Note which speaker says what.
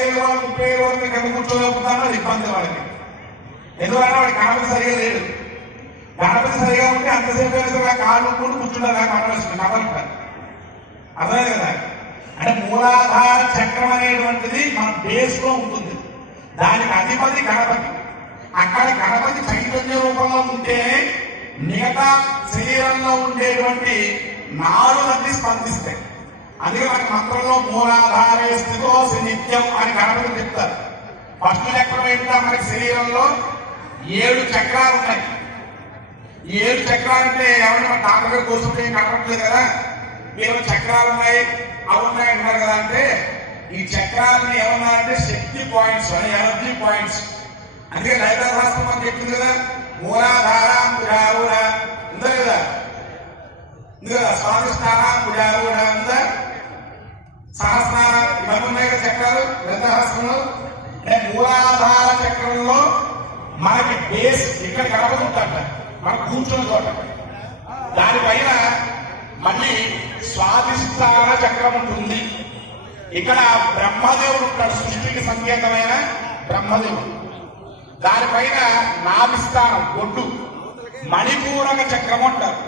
Speaker 1: ఐదు రోజులు ముప్పై ఐదు రోజులు కింద కూర్చోలేకపోతాను ఇబ్బంది వాళ్ళకి. ఎందుకంటే వాడి గణపతి సరిగా లేడు? గణపతి సరిగా ఉంటే అంతసేపు అయినా సరే కాళ్ళు కూడా కూర్చుంటారు కనవలసింది కదలుంటారు అర్థమైంది కదా? అంటే మూలాధార చక్రం అనేటువంటిది మన బేస్లో ఉంటుంది. దానికి అధిపతి గణపతి. అక్కడ గణపతి చైతన్య రూపంలో ఉంటే మిగతా శరీరంలో ఉండేటువంటి నాలుగన్నీ స్పందిస్తాయి. అందుకే మనకి మంత్రంలో మూలాధార నిత్యం అని గణపతి చెప్తారు. ఫస్ట్ చక్రం ఏంటంటే మనకి శరీరంలో ఏడు చక్రాలు ఉన్నాయి. ఏడు చక్రాలు అంటే ఎవరైనా డాక్టర్ గారు కూర్చుంటే ఏం కనపట్లేదు కదా? మీరు చక్రాలు ఉన్నాయి అవి ఉన్నాయి అంటారు కదా అంటే ఈ చక్రాలను ఏమన్నారంటే శక్తి పాయింట్స్ అని ఎనర్జీ పాయింట్స్. అందుకే లలిత శాస్త్రం మనకి చెప్పింది కదా మూలాధార పుజారుడ ఉందా కదా ఉంది కదా స్వాదిష్టానం పుజారుడ ఉందా? సహస్రారం ఉన్నాయి చక్రాలు అంటే మూలాధార చక్రంలో మనకి బేస్ ఇక్కడ గణపతి మన కూర్చొని చోట. దానిపైన మళ్ళీ స్వాధిష్టాన చక్రం ఉంటుంది. ఇక్కడ బ్రహ్మదేవుడు ఉంటాడు. సృష్టికి సంకేతమైన బ్రహ్మదేవుడు. దానిపైన నాభిస్థానం గొడ్డు మణిపూరక చక్రం అంటారు.